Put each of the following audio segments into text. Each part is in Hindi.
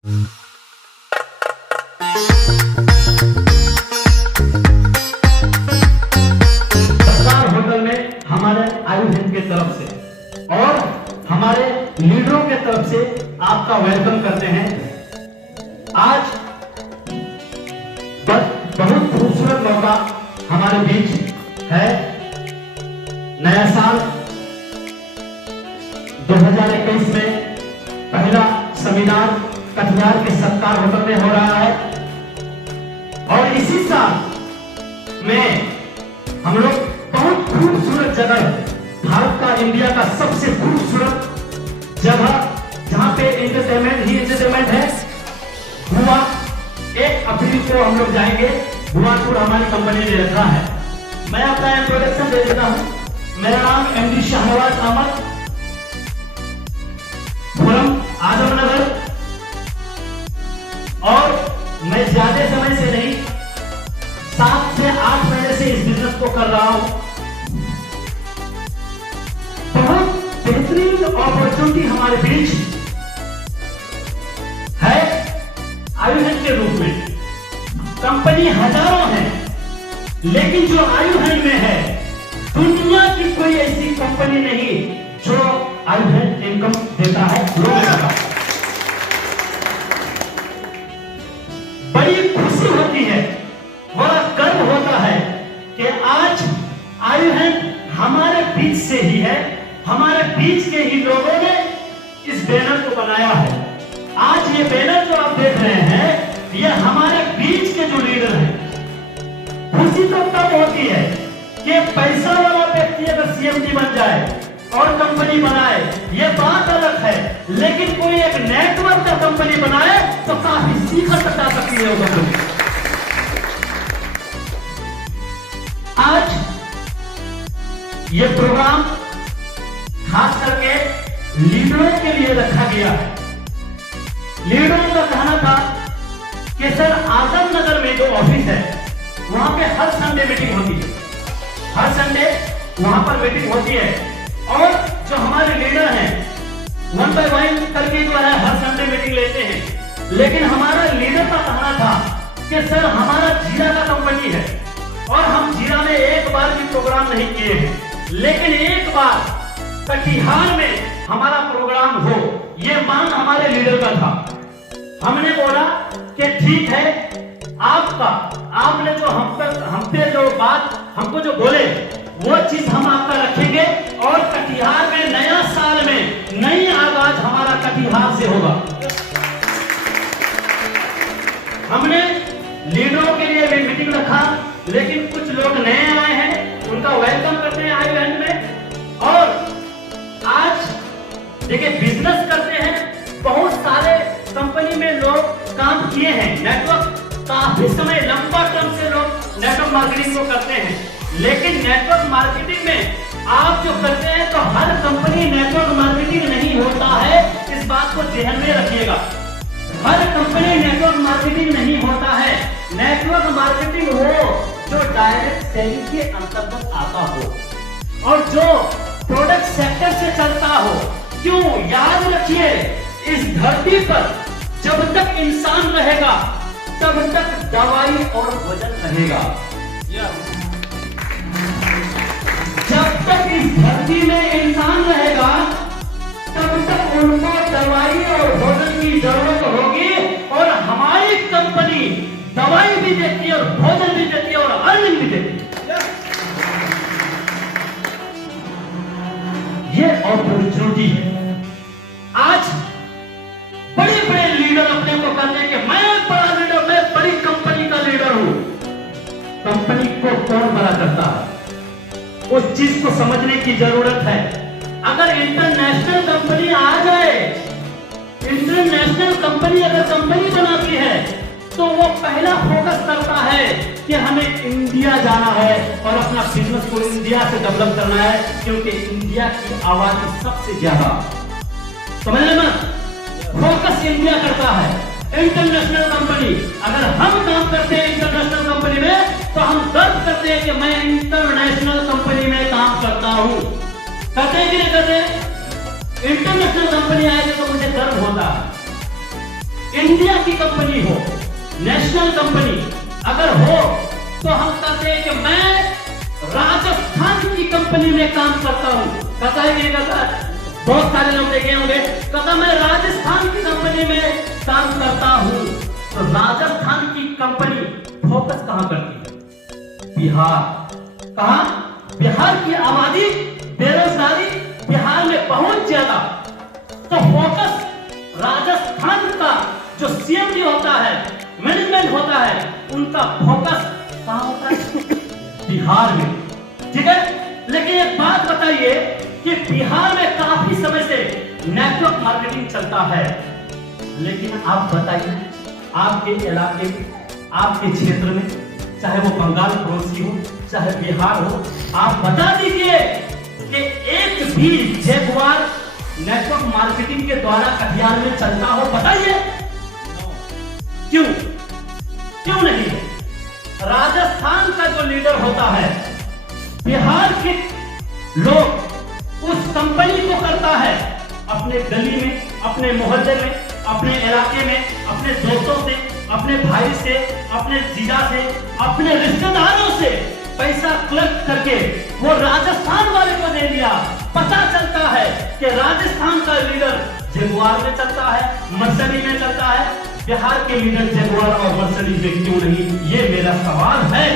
होटल में हमारे आयुध की तरफ से और हमारे लीडरों के तरफ से आपका वेलकम करते हैं। आज बहुत खूबसूरत मौका हमारे बीच है। नया साल 2021 में पहला सेमिनार कटिहार के सत्कार होटल में हो रहा है और इसी साल में हम लोग बहुत खूबसूरत जगह, भारत का, इंडिया का सबसे खूबसूरत जगह जहां पे एंटरटेनमेंट है, गोवा। 1 अप्रैल को हम लोग जाएंगे। गोवा टूर हमारी कंपनी ने रखा है। मैं अपना इंट्रोडक्शन दे देता हूं। मेरा नाम एमडी शाहनवाज अहमद, फ्रॉम आजमनगर, और मैं ज्यादा समय से नहीं, 7 से 8 महीने से इस बिजनेस को कर रहा हूं। बहुत बेहतरीन अपॉर्चुनिटी हमारे बीच है आयुध के रूप में। कंपनी हजारों है, लेकिन जो आयुध में है, दुनिया की कोई ऐसी कंपनी नहीं जो आयुध इनकम देता है लोगों का। बड़ी खुशी होती है, बड़ा गर्व होता है कि आज आयुध हमारे बीच से ही है, हमारे बीच के ही लोगों ने इस बैनर को बनाया है। आज ये बैनर जो आप देख रहे हैं, ये हमारे बीच के जो लीडर हैं। खुशी तो तब होती है कि पैसा वाला व्यक्ति अगर सीएमडी बन जाए और कंपनी बनाए, ये बात अलग है, लेकिन कोई एक नेटवर्क का कंपनी बनाए तो काफी सीखत जा सकती है उधर। आज ये प्रोग्राम खास करके लीडरों के लिए रखा गया है। लीडरों का कहना था कि सर, आजमनगर में जो ऑफिस है वहां पे हर संडे मीटिंग होती है, हर संडे वहां पर मीटिंग होती है, और जो हमारे लीडर हैं 1 by 1 करके जो है हर संडे मीटिंग लेते हैं। लेकिन हमारा लीडर का कहना था कि सर, हमारा जीरा का कंपनी है और हम जीरा में एक बार भी प्रोग्राम नहीं किए हैं, लेकिन एक बार कटिहार में हमारा प्रोग्राम हो, ये मांग हमारे लीडर का था। हमने बोला कि ठीक है, आपने जो हमसे जो बात हमको जो बोले, वो चीज हम आपका रखेंगे, और कटिहार में नया साल में नई आगाज हमारा कटिहार से होगा। हमने लीडरों के लिए भी मीटिंग रखा, लेकिन कुछ लोग नए आए हैं, उनका वेलकम करते हैं आयुध में। और आज देखिए, बिजनेस करते हैं, बहुत सारे कंपनी में लोग काम किए हैं, नेटवर्क काफी समय लंबा टर्म से लोग नेटवर्क मार्केटिंग को करते हैं, लेकिन नेटवर्क मार्केटिंग में आप जो करते हैं तो हर कंपनी नेटवर्क मार्केटिंग नहीं होता है, इस बात को ध्यान में रखिएगा। हर कंपनी नेटवर्क मार्केटिंग नहीं होता है। नेटवर्क मार्केटिंग वो जो डायरेक्ट सेलिंग के अंतर्गत आता हो और जो प्रोडक्ट सेक्टर से चलता हो। क्यों? याद रखिए, इस धरती पर जब तक इंसान रहेगा तब तक दवाई और भोजन रहेगा। जब तक इस धरती में इंसान रहेगा तब तक उनको दवाई और भोजन की जरूरत होगी, और हमारी कंपनी दवाई भी देती है और भोजन भी देती है और अर्निंग भी देती है। ये अपॉर्चुनिटी है। आज बड़े बड़े लीडर अपने को कहते हैं कि मैं बड़ा लीडर, मैं बड़ी कंपनी का लीडर हूं। कंपनी को कौन बड़ा करता है, उस चीज को समझने की जरूरत है। अगर इंटरनेशनल कंपनी आ जाए, इंटरनेशनल कंपनी अगर कंपनी बनाती है, तो वो पहला फोकस करता है कि हमें इंडिया जाना है और अपना बिजनेस को इंडिया से डेवलप करना है, क्योंकि इंडिया की आबादी सबसे ज्यादा, समझ लेना, फोकस इंडिया करता है। इंटरनेशनल कंपनी, अगर हम काम करते हैं इंटरनेशनल कंपनी में, तो हम गर्व करते हैं कि मैं इंटरनेशनल कंपनी में काम करता हूं। करते हैं कि नहीं करते? इंटरनेशनल कंपनी आए तो मुझे गर्व होता है। इंडिया की कंपनी हो, नेशनल कंपनी अगर हो, तो हम कहते हैं कि मैं राजस्थान की कंपनी में काम करता हूं। कहता है कि नहीं कहता है? बहुत सारे लोग देखे होंगे, कहता मैं राजस्थान की कंपनी में काम करता हूं। तो राजस्थान की कंपनी फोकस कहां करती है? बिहार। कहां? बिहार की आबादी, बेरोजगारी बिहार में बहुत ज्यादा, तो फोकस राजस्थान का जो सीएमडी होता है, मैनेजमेंट होता है, उनका फोकस कहां होता है? बिहार में। ठीक है, लेकिन एक बात बताइए कि बिहार में काफी समय से नेटवर्क मार्केटिंग चलता है, लेकिन आप बताइए आपके इलाके में, आपके क्षेत्र में, चाहे वो बंगाल पड़ोसी हो, चाहे बिहार हो, आप बता दीजिए कि एक भी जगुआर नेटवर्क मार्केटिंग के द्वारा कटिहार में चलता हो? बताइए क्यों? क्यों नहीं? राजस्थान का जो लीडर होता है, बिहार के लोग उस कंपनी को करता है अपने गली में, अपने मोहल्ले में, अपने इलाके में, अपने दोस्तों से, अपने भाई से, अपने जीजा से, अपने रिश्तेदारों से पैसा कलेक्ट करके वो राजस्थान वाले को दे दिया। पता चलता है कि राजस्थान का लीडर जगुआर में चलता है, मर्सिडीज में चलता है, बिहार के लीडर जगुआर और मर्सिडीज में क्यों नहीं? ये मेरा सवाल है।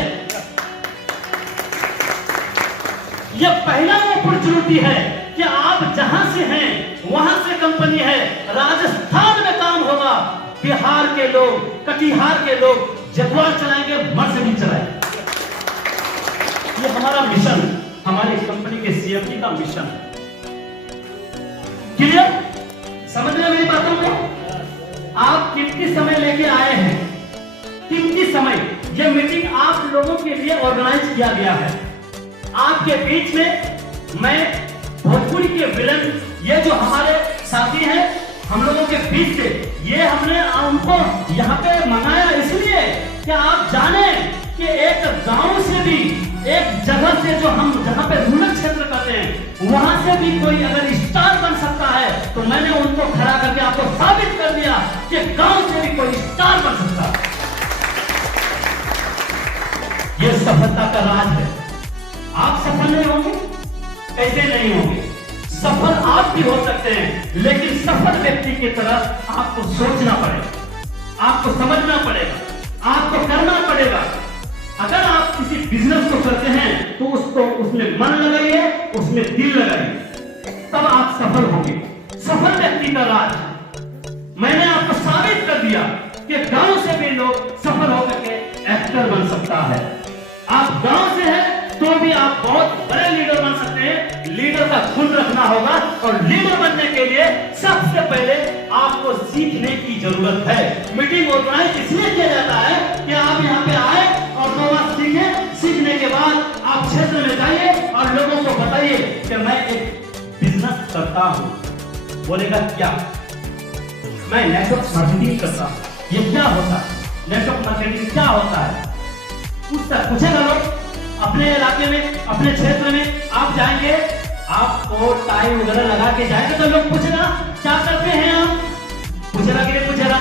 ये पहला अपॉर्चुनिटी है कि आप जहां से हैं वहां से कंपनी है, राजस्थान में काम होगा, बिहार के लोग, कटिहार के लोग जगुआर चलाएंगे, मर्सिडीज चलाएंगे। ये हमारा मिशन, हमारी कंपनी के सीएमडी का मिशन है। क्लियर? समझ रहे मेरी बातों को? आप कितनी समय लेके आए हैं, कितनी समय ये मीटिंग आप लोगों के लिए ऑर्गेनाइज किया गया है। आपके बीच में मैं भोजपुरी के विलन, ये जो हमारे साथी हैं, हम लोगों के बीच से ये हमने उनको यहाँ पे मंगाया इसलिए कि आप जाने कि एक गांव से भी, एक जगह से, जो हम जहां पे रूरल क्षेत्र कहते हैं, वहां से भी कोई अगर स्टार बन सकता है, तो मैंने उनको खड़ा करके आपको साबित कर दिया कि गांव से भी कोई स्टार बन सकता है। यह सफलता का राज है। आप सफल नहीं होंगे? कैसे नहीं होंगे? सफल आप भी हो सकते हैं, लेकिन सफल व्यक्ति की तरह आपको सोचना पड़ेगा, आपको समझना पड़ेगा, आपको करना पड़ेगा। अगर आप किसी बिजनेस को करते हैं तो उसको, उसमें मन लगाइए, उसमें दिल लगाइए, तब आप सफल होंगे। सफल व्यक्ति का राज मैंने आपको साबित कर दिया कि गांव से भी लोग सफल होकर के एक्टर बन सकता है। आप गांव से हैं तो भी आप बहुत बड़े लीडर बन सकते हैं। लीडर का गुण रखना होगा, और लीडर बनने के लिए सबसे पहले आपको सीखने की जरूरत है। मीटिंग ऑर्गेनाइज इसलिए किया जाता है कि आप यहाँ पे आए और 2 बार सीखें। सीखने के बाद आप क्षेत्र में जाइए और लोगों को बताइए कि मैं एक बिजनेस करता हूँ। बोलेगा क्या? मैं नेटवर्क मार्केटिंग करता हूँ। ये क्या होता है? नेटवर्क मार्केटिंग क्या होता है? पूछेगा लोग अपने इलाके में, अपने क्षेत्र में आप जाएंगे, आपको टाई वगैरह लगा के जाएंगे तो लोग पूछेगा क्या करते हैं आप? पूछेगा कि नहीं पूछेगा?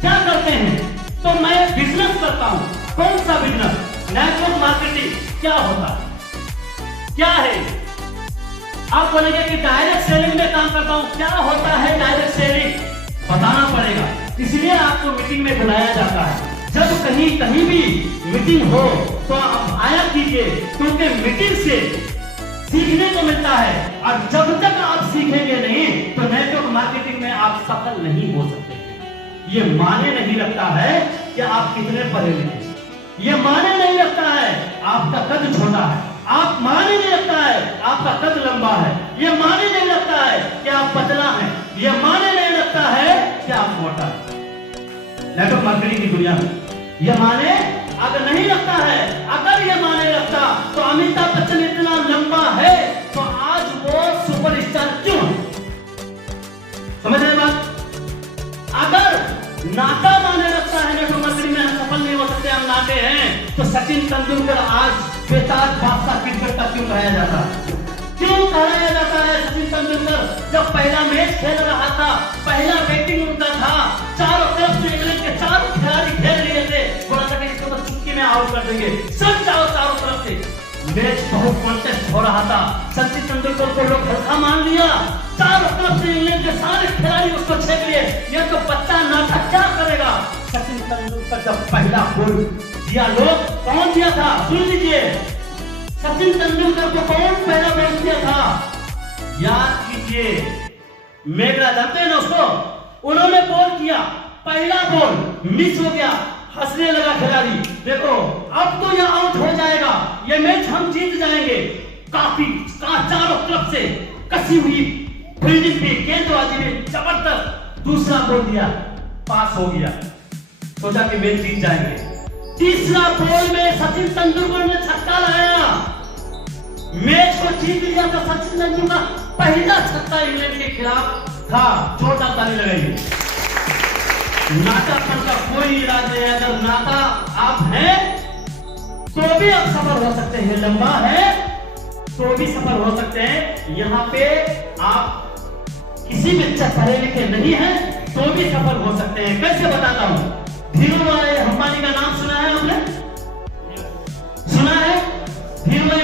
क्या करते हैं? तो मैं बिजनेस करता हूं। कौन सा बिजनेस? Network marketing. क्या होता है? क्या है? आप बोलेंगे कि डायरेक्ट सेलिंग में काम करता हूं। क्या होता है डायरेक्ट सेलिंग? बताना पड़ेगा। इसलिए आपको मीटिंग में बुलाया जाता है। जब कहीं भी मीटिंग हो तो आप आया कीजिए, क्योंकि मीटिंग से सीखने को मिलता है, और जब तक आप सीखेंगे नहीं तो नेटवर्क मार्केटिंग में आप सफल नहीं हो सकते। ये माने नहीं रखता है कि आप कितने पढ़े लिखे, ये माने नहीं रखता है आपका कद छोटा है, आप माने नहीं रखता है आपका कद लंबा है, ये माने नहीं रखता है कि आप पतला हैं, ये माने नहीं रखता है कि आप मोटा है। नेटवर्क मार्केटिंग की दुनिया में ये माने अगर नहीं रखता है, अगर ये माने रखता तो अमिताभ बच्चन इतना लंबा है तो आज वो सुपरस्टार क्यों है? समझ रहे बात? अगर नाता माने रखता है नेटवर्क मार्केटिंग में, हम सफल नहीं हो सकते, हम नाते हैं, तो सचिन तेंदुलकर आज बेताज बादशाह क्रिकेट का क्यों कहा जाता है? क्यों कराया जाता है सचिन तेंदुलकर जब पहला मैच खेल रहा था, पहला बैटिंग उनका था, चारों तरफ से इंग्लैंड के चारों खिलाड़ी घेर लिए थे, बोला था कि इसको तो चुटकी में आउट कर देंगे, सब चारों तरफ से मैच बहुत कॉन्टेस्ट हो रहा था। सचिन तेंदुलकर को लोग हल्का मान लिया, चारों तरफ से इंग्लैंड के सारे खिलाड़ी उसको छेक लिए, ये तो बच्चा नाटक क्या करेगा। सचिन तेंदुलकर जब पहला गोल दिया, लोग कौन दिया था सुन लीजिए, सचिन तेंदुलकर को कौन पहला बॉल दिया था याद कीजिए, मेघला जानते हैं ना उसको, उन्होंने बॉल किया, पहला बॉल मिस हो गया, हंसने लगा खिलाड़ी, देखो अब तो यह आउट हो जाएगा, ये मैच हम जीत जाएंगे। काफी चारों तरफ से कसी हुई फील्डिंग भी, गेंदबाजी में जबरदस्त, दूसरा बॉल दिया, पास हो गया, सोचा कि मैच जीत जाएंगे। तीसरा बॉल में सचिन तेंदुलकर ने छक्का लगाया, मैच को जीत लिया था सचिन तेंदुलकर, पहला छक्का इंग्लैंड के खिलाफ था, जोरदार ताली लगाइए। नाटापन का कोई इलाज नहीं है, अगर नाटा आप हैं तो भी आप सफल हो सकते हैं, लंबा है तो भी सफल हो सकते हैं। यहाँ पे आप किसी भी पढ़े लिखे नहीं हैं तो भी सफल हो सकते हैं। कैसे बताता हूं, धीरूभाई अंबानी का नाम सुना है आपने? सुना है धीरूभाई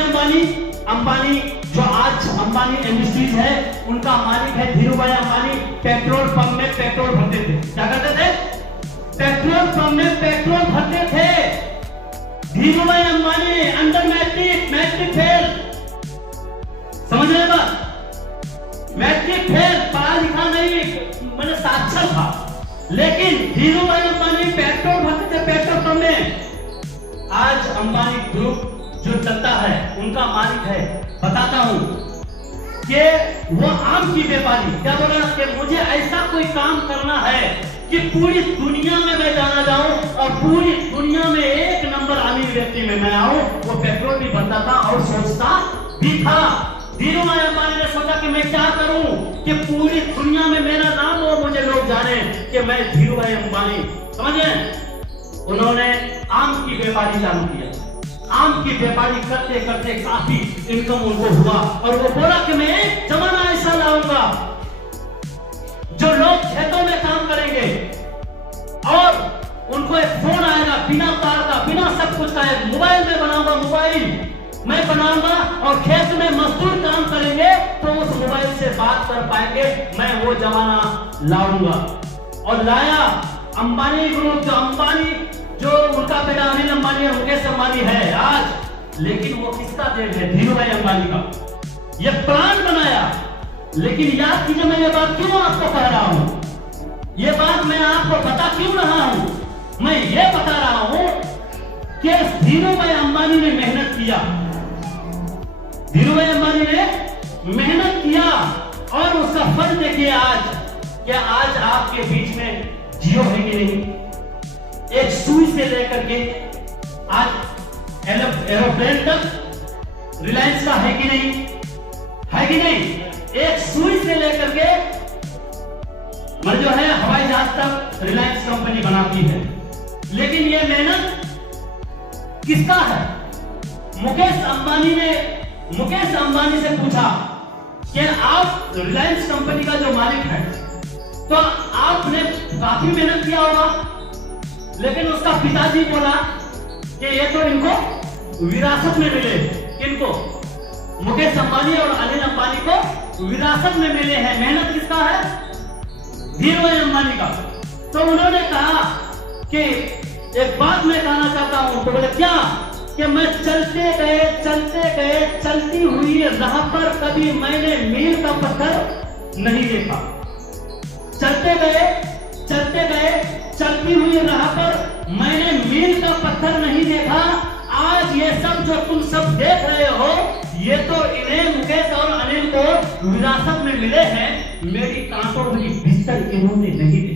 अंबानी जो आज अंबानी इंडस्ट्रीज है उनका मालिक है धीरूभाई अंबानी। पेट्रोल पंप में पेट्रोल भरते थे, क्या करते थे? पेट्रोल पंप में पेट्रोल भरते थे। Dhirubhai Ambani under matric fail, समझ रहे बात? मैट्रिक फेल, पढ़ा लिखा नहीं, मैंने साक्षर था, लेकिन धीरूभाई अंबानी पेट्रोल भरते थे पेट्रोल पंप में। आज अंबानी ग्रुप जो चलता है उनका मालिक है, बताता हूं कि वो आम की व्यापारी क्या बोला कि मुझे ऐसा कोई काम करना है कि पूरी दुनिया में मैं जाना जाऊं और पूरी दुनिया में एक नंबर अमीर व्यक्ति में मैं आऊं। वो पेट्रोल भी भरता था और सोचता भी था। धीरूभाई अंबानी ने सोचा कि मैं क्या करूं कि पूरी दुनिया में मेरा नाम हो, मुझे लोग जाने कि मैं धीरूभाई अंबानी, समझे? उन्होंने आम की व्यापारी चालू किया। आम की व्यापारी करते करते काफी इनकम उनको हुआ और वो बोला कि मैं एक जमाना ऐसा लाऊंगा जो लोग खेतों में काम करेंगे और उनको एक फोन आएगा बिना तार का, बिना सब कुछ का, एक मोबाइल में बनाऊंगा, मोबाइल मैं बनाऊंगा और खेत में मजदूर काम करेंगे तो उस मोबाइल से बात कर पाएंगे। मैं वो जमाना लाऊंगा और लाया। अंबानी ग्रुप जो उनका बेटा अनिल अंबानी और मुकेश अंबानी है आज, लेकिन वो किसका देन है? धीरूभाई अंबानी का। ये प्लान बनाया, लेकिन याद कीजिए मैं ये बात क्यों आपको कह रहा हूं, ये बात मैं आपको बता क्यों रहा हूं? मैं ये बता रहा हूं कि धीरूभाई अंबानी ने मेहनत किया, धीरूभाई अंबानी ने मेहनत किया और उसका फल देखिए आज। क्या आज आपके बीच में जियो है कि नहीं? एक सुई से लेकर के आज एरोप्लेन तक रिलायंस का है कि नहीं? है कि नहीं? एक सुई से लेकर के मतलब जो है हवाई जहाज तक रिलायंस कंपनी बनाती है। लेकिन ये मेहनत किसका है? मुकेश अंबानी से पूछा कि आप रिलायंस कंपनी का जो मालिक है तो आपने काफी मेहनत किया होगा, लेकिन उसका पिताजी बोला कि ये तो इनको विरासत में मिले, इनको मुकेश अंबानी और अनिल अंबानी को विरासत में मिले हैं। मेहनत किसका है? धीरूभाई अंबानी का। तो उन्होंने कहा कि एक बात मैं कहना चाहता हूं, तो बोले क्या? कि मैं चलते गए चलती हुई राह पर कभी मैंने मील का पत्थर नहीं देखा। चलते गए चलती हुई राह पर मैंने मील का पत्थर नहीं देखा। आज ये सब जो तुम सब देख रहे हो, ये तो इन्हें मुकेश और अनिल को विरासत में मिले हैं, मेरी कांटों भरी बिस्तर इन्होंने नहीं देखी।